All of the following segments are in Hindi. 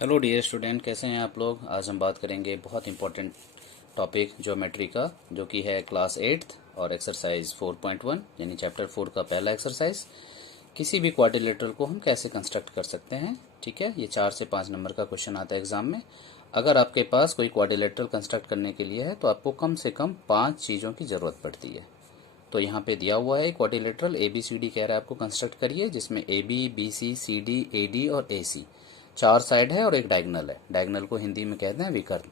हेलो डियर स्टूडेंट, कैसे हैं आप लोग। आज हम बात करेंगे बहुत इंपॉर्टेंट टॉपिक ज्योमेट्री का, जो कि है क्लास 8th और एक्सरसाइज 4.1 यानी चैप्टर 4 का पहला एक्सरसाइज। किसी भी क्वाड्रिलेटरल को हम कैसे कंस्ट्रक्ट कर सकते हैं। ठीक है, ये 4 से 5 नंबर का क्वेश्चन आता है एग्जाम में। अगर आपके पास कोई क्वाड्रिलेटरल कंस्ट्रक्ट करने के लिए है तो आपको कम से कम 5 चीज़ों की ज़रूरत पड़ती है। तो यहाँ पे दिया हुआ है quadrilateral A B C D, कह रहा है आपको कंस्ट्रक्ट करिए, जिसमें A B B C C D A D और ए सी 4 साइड है और एक डायगनल है। डायगनल को हिंदी में कहते हैं विकर्ण।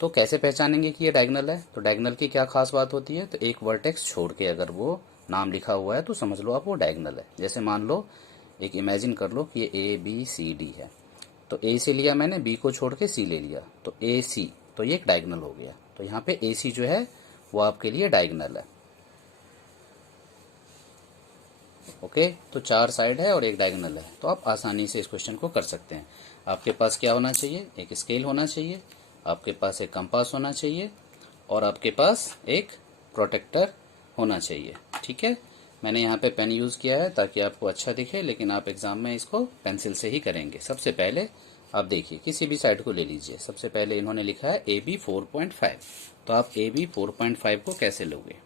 तो कैसे पहचानेंगे कि ये डायगनल है। तो डायगनल की क्या खास बात होती है, तो एक वर्टेक्स छोड़ के अगर वो नाम लिखा हुआ है तो समझ लो आप वो डायगनल है। जैसे मान लो, एक इमेजिन कर लो कि ये ए बी सी डी है, तो ए से लिया मैंने, बी को छोड़ के सी ले लिया, तो ए सी, तो ये एक डायगनल हो गया। तो यहाँ पे ए सी जो है वो आपके लिए डायगनल है। ओके, तो 4 साइड है और एक डायगोनल है, तो आप आसानी से इस क्वेश्चन को कर सकते हैं। आपके पास क्या होना चाहिए, एक स्केल होना चाहिए, आपके पास एक कंपास होना चाहिए और आपके पास एक प्रोटेक्टर होना चाहिए। ठीक है, मैंने यहाँ पे पेन यूज़ किया है ताकि आपको अच्छा दिखे, लेकिन आप एग्जाम में इसको पेंसिल से ही करेंगे। सबसे पहले आप देखिए, किसी भी साइड को ले लीजिए। सबसे पहले इन्होंने लिखा है ए बी 4.5, तो आप ए बी 4.5 को कैसे लोगे।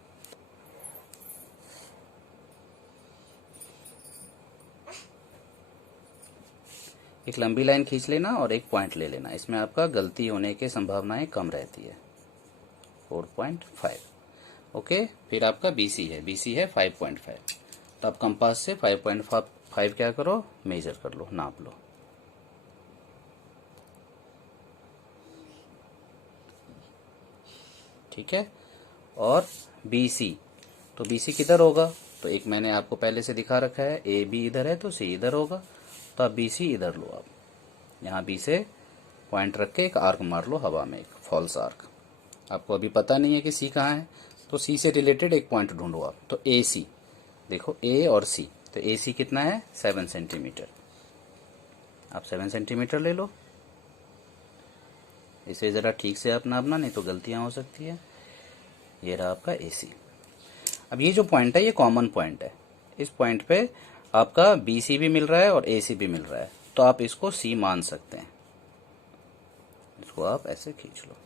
एक लंबी लाइन खींच लेना और एक पॉइंट ले लेना, इसमें आपका गलती होने की संभावनाएं कम रहती है। 4.5। ओके, फिर आपका BC है, BC है 5.5। तो आप कंपास से 5.5 क्या करो, मेजर कर लो, नाप लो। ठीक है, और BC, तो BC किधर होगा, तो एक मैंने आपको पहले से दिखा रखा है, AB इधर है तो C इधर होगा, तो आप BC इधर लो। आप यहाँ B से पॉइंट रख के एक आर्क मार लो हवा में, एक फॉल्स आर्क। आपको अभी पता नहीं है कि सी कहाँ है, तो सी से रिलेटेड एक पॉइंट ढूंढो आप। तो ए सी, देखो ए और सी, तो ए सी कितना है 7 सेंटीमीटर। आप 7 सेंटीमीटर ले लो। इसे ज़रा ठीक से आप नापना, नहीं तो गलतियाँ हो सकती है। ये रहा आपका ए सी। अब ये जो पॉइंट है ये कॉमन पॉइंट है। इस पॉइंट पे आपका बी सी भी मिल रहा है और ए सी भी मिल रहा है, तो आप इसको सी मान सकते हैं। इसको आप ऐसे खींच लो,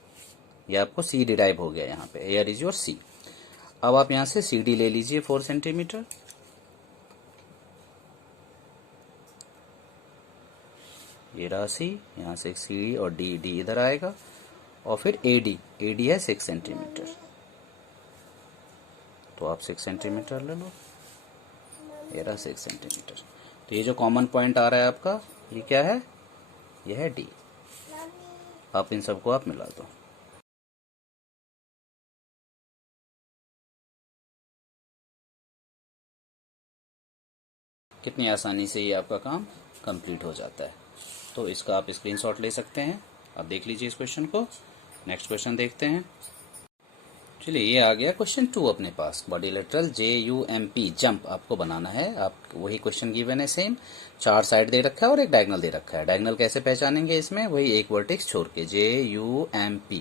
ये आपको सी डिराइव हो गया यहाँ पे, एयर इज योर सी। अब आप यहाँ से सी डी ले लीजिए 4 सेंटीमीटर। ये रहा सी, यहाँ से एक सी और डी, डी इधर आएगा, और फिर ए डी है 6 सेंटीमीटर, तो आप 6 सेंटीमीटर ले लो। ये रहा 6 सेंटीमीटर। तो ये जो कॉमन पॉइंट आ रहा है आपका, ये क्या है, ये है डी। आप इन सबको आप मिला दो। कितनी आसानी से ये आपका काम कंप्लीट हो जाता है। तो इसका आप स्क्रीनशॉट ले सकते हैं। आप देख लीजिए इस क्वेश्चन को। नेक्स्ट क्वेश्चन देखते हैं। चलिए, ये आ गया क्वेश्चन 2 अपने पास। क्वाड्रिलेटरल JUMP जंप आपको बनाना है। आप वही क्वेश्चन गिवन है सेम, 4 साइड दे रखा है और एक डायगोनल दे रखा है। डायगोनल कैसे पहचानेंगे, इसमें वही एक वर्टेक्स छोड़ के JUMP,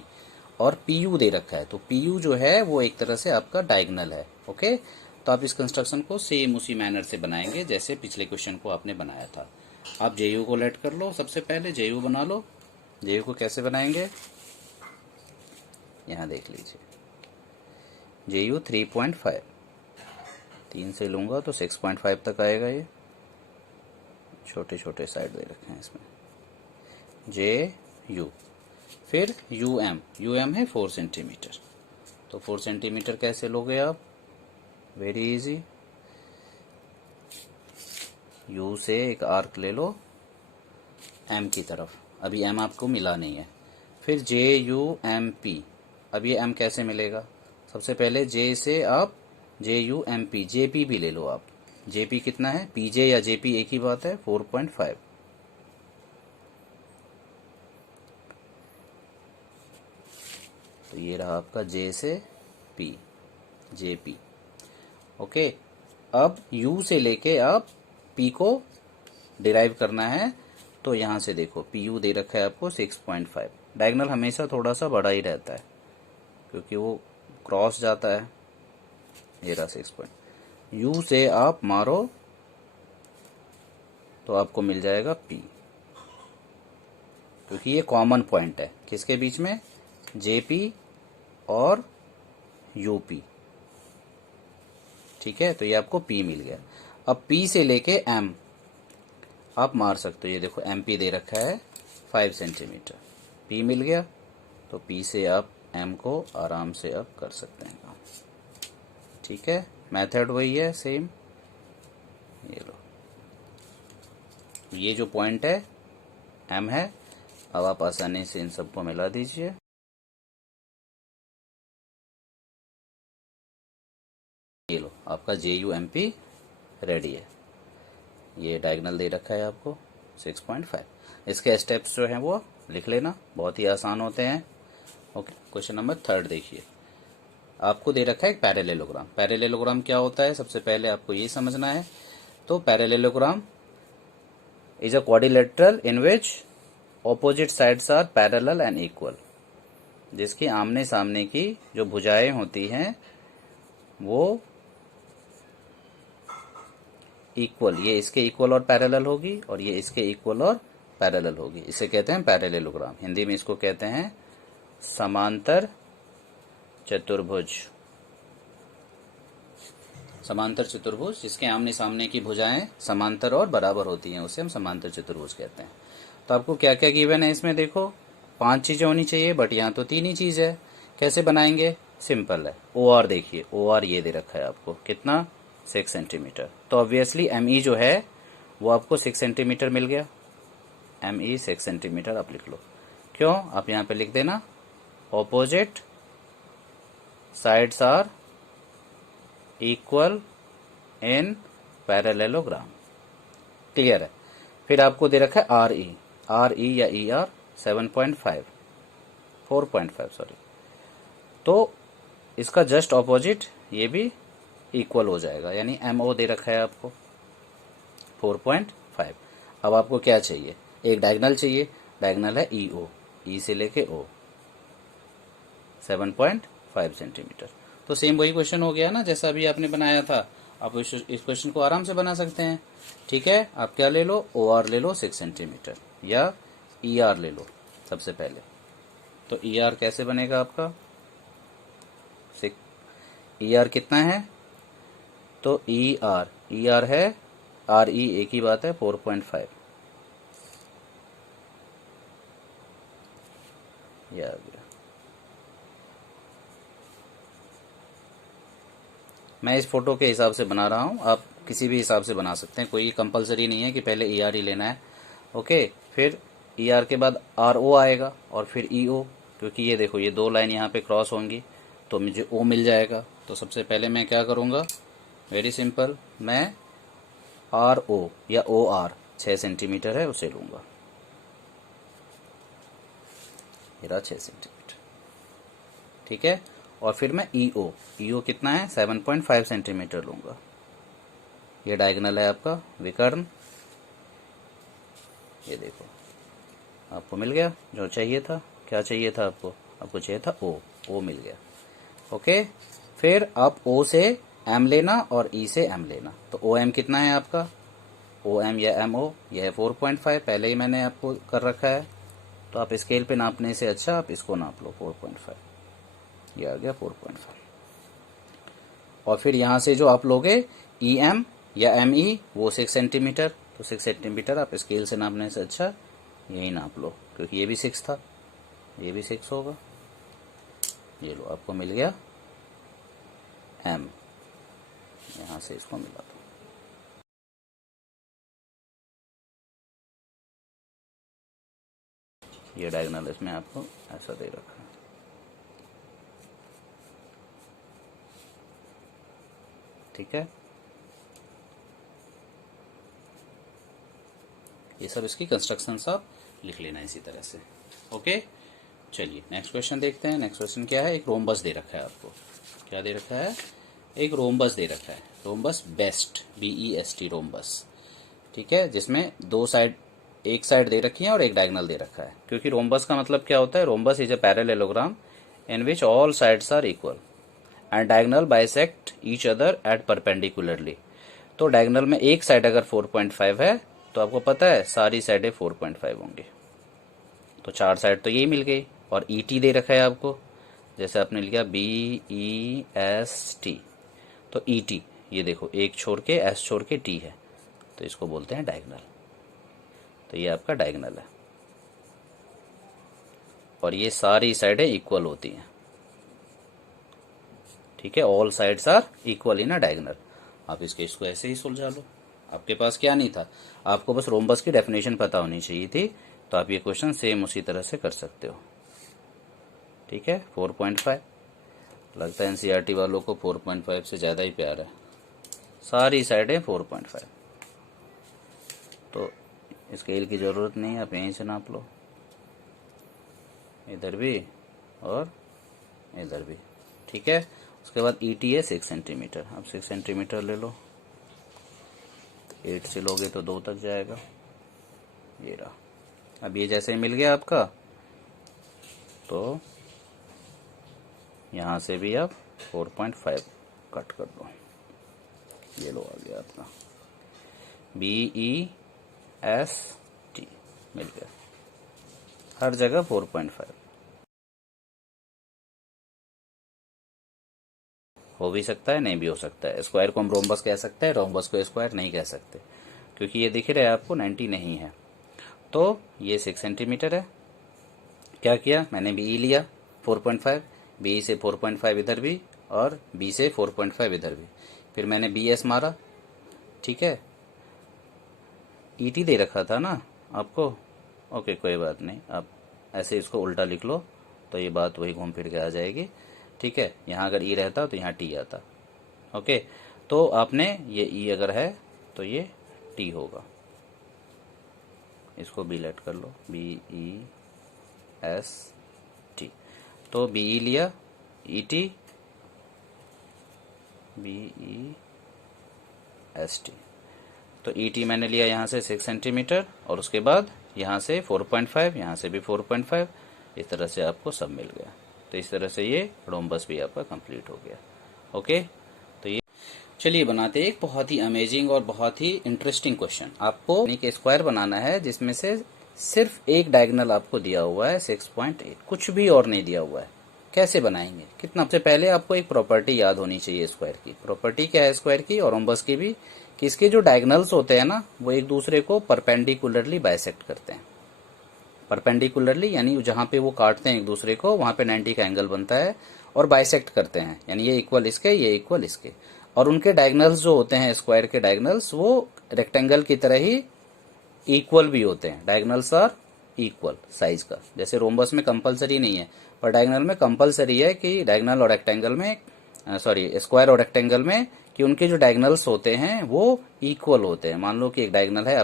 और PU दे रखा है, तो PU जो है वो एक तरह से आपका डायगोनल है। ओके, तो आप इस कंस्ट्रक्शन को सेम उसी मैनर से बनाएंगे जैसे पिछले क्वेश्चन को आपने बनाया था। आप JU को लेट कर लो, सबसे पहले JU बना लो। JU को कैसे बनाएंगे, यहाँ देख लीजिए, JU 3.5, 3 से लूंगा तो 6.5 तक आएगा। ये छोटे छोटे साइड दे रखे हैं इसमें। JU, फिर UM है 4 सेंटीमीटर, तो 4 सेंटीमीटर कैसे लोगे आप, वेरी इजी। U से एक आर्क ले लो M की तरफ, अभी M आपको मिला नहीं है। फिर JUMP, अब ये M कैसे मिलेगा, सबसे पहले J से आप JUMP, JP भी ले लो आप। JP कितना है, PJ या JP एक ही बात है, 4.5। तो ये रहा आपका J से P, JP। ओके, अब U से लेके आप P को डिराइव करना है, तो यहाँ से देखो PU दे रखा है आपको 6.5। डायगोनल हमेशा थोड़ा सा बड़ा ही रहता है क्योंकि वो क्रॉस जाता है। ये रहा 6 पॉइंट। U से आप मारो तो आपको मिल जाएगा P। क्योंकि ये कॉमन पॉइंट है किसके बीच में, जेपी और यूपी। ठीक है, तो ये आपको पी मिल गया। अब पी से लेके एम आप मार सकते हो। ये देखो एमपी दे रखा है 5 सेंटीमीटर, पी मिल गया, तो पी से आप एम को आराम से आप कर सकते हैं काम। ठीक है, मेथड वही है सेम। ये लो, ये जो पॉइंट है एम है, अब आप आसानी से इन सबको मिला दीजिए। ये लो, आपका JUMP रेडी है। ये डायगोनल दे रखा है आपको 6.5। इसके स्टेप्स जो हैं वो लिख लेना, बहुत ही आसान होते हैं। ओके, क्वेश्चन नंबर 3 देखिए। आपको दे रखा है एक पैरेललोग्राम। पैरेललोग्राम क्या होता है, सबसे पहले आपको ये समझना है। तो parallelogram is a quadrilateral in which opposite sides are parallel and equal. जिसकी आमने सामने की जो भुजाएं होती हैं वो इक्वल, ये इसके इक्वल और पैरेलल होगी और ये इसके इक्वल और पैरेलल होगी। इसे कहते हैं पैरेललोग्राम। हिंदी में इसको कहते हैं समांतर चतुर्भुज। समांतर चतुर्भुज जिसके आमने सामने की भुजाएं समांतर और बराबर होती हैं, उसे हम समांतर चतुर्भुज कहते हैं। तो आपको क्या क्या गिवन है इसमें, देखो 5 चीजें होनी चाहिए, बट यहाँ तो 3 ही चीज है। कैसे बनाएंगे, सिंपल है। OR देखिए, OR ये दे रखा है आपको कितना, 6 सेंटीमीटर। तो ऑब्वियसली ME जो है वो आपको 6 सेंटीमीटर मिल गया। ME 6 सेंटीमीटर आप लिख लो। क्यों, आप यहाँ पे लिख देना opposite sides are equal in parallelogram. Clear है। फिर आपको दे रखा है RE या ER 7.5 4.5 सॉरी। तो इसका जस्ट ऑपोजिट ये भी इक्वल हो जाएगा, यानी MO दे रखा है आपको 4.5। अब आपको क्या चाहिए, एक डायगोनल चाहिए। डायगोनल है EO, E से लेके O 7.5 सेंटीमीटर। तो सेम वही क्वेश्चन हो गया ना जैसा अभी आपने बनाया था। आप इस क्वेश्चन को आराम से बना सकते हैं। ठीक है, आप क्या ले लो, OR ले लो 6 सेंटीमीटर या ER ले लो सबसे पहले। तो ER कैसे बनेगा आपका, ER कितना है, तो ER है RE एक ही बात है 4.5। ये आ गया। मैं इस फोटो के हिसाब से बना रहा हूँ, आप किसी भी हिसाब से बना सकते हैं, कोई कंपलसरी नहीं है कि पहले ER ही लेना है। ओके, फिर ER के बाद RO आएगा और फिर EO, क्योंकि ये देखो ये 2 लाइन यहाँ पे क्रॉस होंगी तो मुझे O मिल जाएगा। तो सबसे पहले मैं क्या करूँगा, वेरी सिंपल, मैं RO या OR 6 सेंटीमीटर है उसे लूँगा। मेरा 6 सेंटीमीटर। ठीक है, और फिर मैं EO कितना है 7.5 सेंटीमीटर लूँगा। ये डायगोनल है आपका विकर्ण। ये देखो आपको मिल गया जो चाहिए था। क्या चाहिए था आपको, आपको चाहिए था O मिल गया। ओके, फिर आप O से M लेना और E से M लेना। तो OM कितना है आपका, OM या MO यह है 4.5, पहले ही मैंने आपको कर रखा है। तो आप स्केल पे नापने से अच्छा आप इसको नाप लो 4.5, ये आ गया 4.5। और फिर यहाँ से जो आप लोगे EM या ME वो 6 सेंटीमीटर, तो 6 सेंटीमीटर आप स्केल से नापने से अच्छा यही नाप लो, क्योंकि ये भी 6 था, ये भी 6 होगा। ये लो आपको मिल गया M। यहाँ से इसको मिला दो। ये डायगोनल इसमें आपको ऐसा दे रखा है। ठीक है, ये सब इसकी कंस्ट्रक्शंस आप लिख लेना इसी तरह से। ओके, चलिए नेक्स्ट क्वेश्चन देखते हैं। नेक्स्ट क्वेश्चन क्या है, एक रोम्बस दे रखा है आपको। क्या दे रखा है, एक रोम्बस दे रखा है। Rhombus best BEST rhombus. ठीक है, जिसमें 2 साइड, एक साइड दे रखी है और एक डायगोनल दे रखा है। क्योंकि रोम्बस का मतलब क्या होता है, rhombus is a parallelogram in which all sides are equal and diagonal bisect each other at perpendicularly. तो डायगोनल में एक साइड अगर 4.5 है तो आपको पता है सारी साइडें 4.5 होंगी। तो 4 साइड तो यही मिल गई। और ई टी दे रखा है आपको, जैसे आपने लिखा BEST, तो ई टी, ये देखो एक छोड़ के एस छोड़ के टी है, तो इसको बोलते हैं डायगोनल। तो ये आपका डायगोनल है, और ये सारी साइडें इक्वल होती हैं। ठीक है, all sides are equal in a diagonal. आप इसको ऐसे ही सुलझा लो। आपके पास क्या नहीं था, आपको बस रोम्बस की डेफिनेशन पता होनी चाहिए थी, तो आप ये क्वेश्चन सेम उसी तरह से कर सकते हो। ठीक है, 4.5 लगता है एनसीईआरटी वालों को 4.5 से ज़्यादा ही प्यार है। सारी साइडें 4.5, तो स्केल की ज़रूरत नहीं है, आप यहीं से नाप लो, इधर भी और इधर भी। ठीक है, उसके बाद ई टी है 6 सेंटीमीटर। अब 6 सेंटीमीटर ले लो, 8 से लोगे तो 2 तक जाएगा, ये रहा। अब ये जैसे ही मिल गया आपका, तो यहाँ से भी आप 4.5 कट कर दो, ये लो आ गया आपका BEST, मिल गया। हर जगह 4.5 हो भी सकता है, नहीं भी हो सकता है। स्क्वायर को हम रोम्बस कह सकते हैं, रोम्बस को स्क्वायर नहीं कह सकते, क्योंकि ये दिख रहा है आपको 90 नहीं है। तो ये 6 सेंटीमीटर है। क्या किया मैंने, BE लिया 4.5, BE से 4.5 इधर भी, और B से 4.5 इधर भी, फिर मैंने BS मारा। ठीक है, ET दे रखा था ना आपको, ओके कोई बात नहीं, आप ऐसे इसको उल्टा लिख लो, तो ये बात वही घूम फिर के आ जाएगी। ठीक है, यहाँ अगर E रहता तो यहाँ T आता। ओके, तो आपने ये E अगर है तो ये T होगा, इसको B लेट कर लो, BEST। तो BE लिया, ET, BEST। तो ET मैंने लिया यहाँ से 6 सेंटीमीटर, और उसके बाद यहाँ से 4.5, यहाँ से भी 4.5, इस तरह से आपको सब मिल गया। तो इस तरह से ये रोम्बस भी आपका कंप्लीट हो गया। ओके, तो ये चलिए बनाते हैं एक बहुत ही अमेजिंग और बहुत ही इंटरेस्टिंग क्वेश्चन। आपको एक स्क्वायर बनाना है जिसमें से सिर्फ एक डायगोनल आपको दिया हुआ है 6.8, कुछ भी और नहीं दिया हुआ है। कैसे बनाएंगे, कितना। सबसे पहले आपको एक प्रॉपर्टी याद होनी चाहिए स्क्वायर की। प्रॉपर्टी क्या है स्क्वायर की और रोम्बस की भी, कि इसके जो डायगोनल्स होते हैं ना, वो एक दूसरे को परपेंडिकुलरली बाइसेक्ट करते हैं। परपेंडिकुलरली यानी जहाँ पे वो काटते हैं एक दूसरे को, वहाँ पे 90 का एंगल बनता है, और बाइसेक्ट करते हैं, यानी ये इक्वल इसके, ये इक्वल इसके। और उनके डायगोनल्स जो होते हैं स्क्वायर के डायगोनल्स, वो रेक्टेंगल की तरह ही इक्वल भी होते हैं। डायगोनल्स आर इक्वल साइज का, जैसे रोम्बस में कंपलसरी नहीं है, पर डायगोनल में कंपलसरी है कि डायगोनल और रेक्टेंगल में, सॉरी स्क्वायर और रेक्टेंगल में, कि उनके जो डायगोनल्स होते हैं वो इक्वल होते हैं। मान लो कि एक डायगोनल है,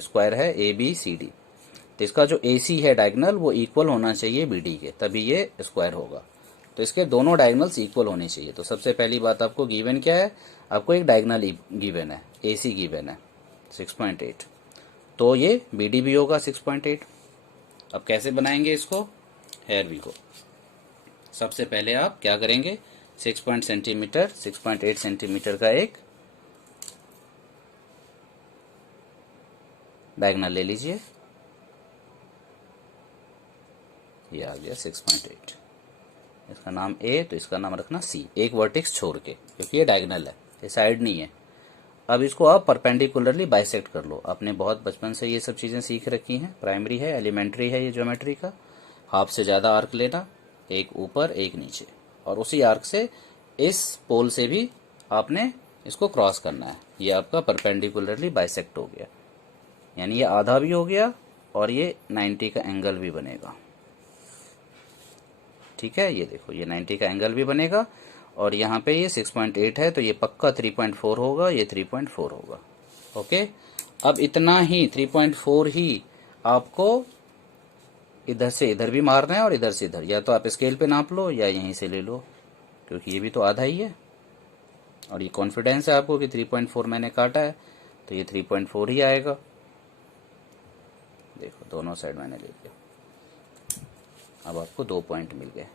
स्क्वायर है ABCD, तो इसका जो AC है डायगोनल वो इक्वल होना चाहिए BD के, तभी ये स्क्वायर होगा। तो इसके दोनों डायगोनल्स इक्वल होने चाहिए। तो सबसे पहली बात आपको गिवन क्या है, आपको एक डायगोनल गिवन है, AC गिवन है 6.8, तो ये BD भी होगा 6.8। अब कैसे बनाएंगे इसको, हेयर वी गो। सबसे पहले आप क्या करेंगे, 6.8 सेंटीमीटर का एक डायगोनल ले लीजिए, ये आ गया 6.8। इसका नाम A, तो इसका नाम रखना C, एक वर्टेक्स छोड़ के, क्योंकि ये डायगोनल है, ये साइड नहीं है। अब इसको आप परपेंडिकुलरली बाइसेक्ट कर लो। आपने बहुत बचपन से ये सब चीज़ें सीख रखी हैं, प्राइमरी है, एलिमेंट्री है ये ज्योमेट्री का। हाफ से ज़्यादा आर्क लेना, एक ऊपर एक नीचे, और उसी आर्क से इस पोल से भी आपने इसको क्रॉस करना है। ये आपका परपेंडिकुलरली बाइसेक्ट हो गया, यानी ये आधा भी हो गया, और ये 90 का एंगल भी बनेगा। ठीक है, ये देखो ये 90 का एंगल भी बनेगा, और यहाँ पे ये 6.8 है, तो ये पक्का 3.4 होगा, ये 3.4 होगा। ओके, अब इतना ही 3.4 ही आपको इधर से इधर भी मारना है, और इधर से इधर, या तो आप स्केल पे नाप लो या यहीं से ले लो, क्योंकि ये भी तो आधा ही है। और ये कॉन्फिडेंस है आपको कि 3.4 मैंने काटा है, तो ये 3.4 ही आएगा। देखो दोनों साइड मैंने ले लिया। अब आपको 2 पॉइंट मिल गए,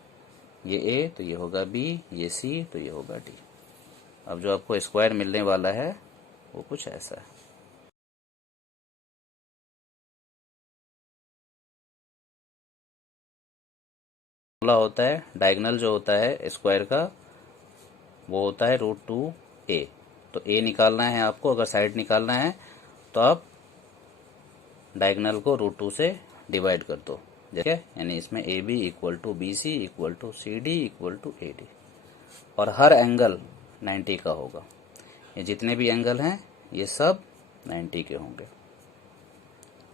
ये A तो ये होगा B, ये C तो ये होगा D। अब जो आपको स्क्वायर मिलने वाला है वो कुछ ऐसा है। फॉर्मूला होता है डायगोनल जो होता है स्क्वायर का वो होता है √2a। तो a निकालना है आपको, अगर साइड निकालना है तो आप डायगोनल को √2 से डिवाइड कर दो, ठीक है। यानी इसमें AB equal to BC equal to CD equal to AD, और हर एंगल 90 का होगा। ये जितने भी एंगल हैं ये सब 90 के होंगे।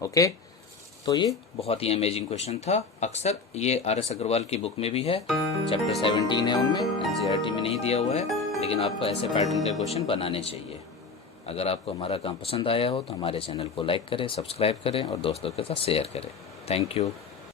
ओके, तो ये बहुत ही अमेजिंग क्वेश्चन था। अक्सर ये RS अग्रवाल की बुक में भी है, चैप्टर 17 है उनमें, NCERT में नहीं दिया हुआ है, लेकिन आपको ऐसे पैटर्न के क्वेश्चन बनाने चाहिए। अगर आपको हमारा काम पसंद आया हो तो हमारे चैनल को लाइक करें, सब्सक्राइब करें और दोस्तों के साथ शेयर करें। Thank you.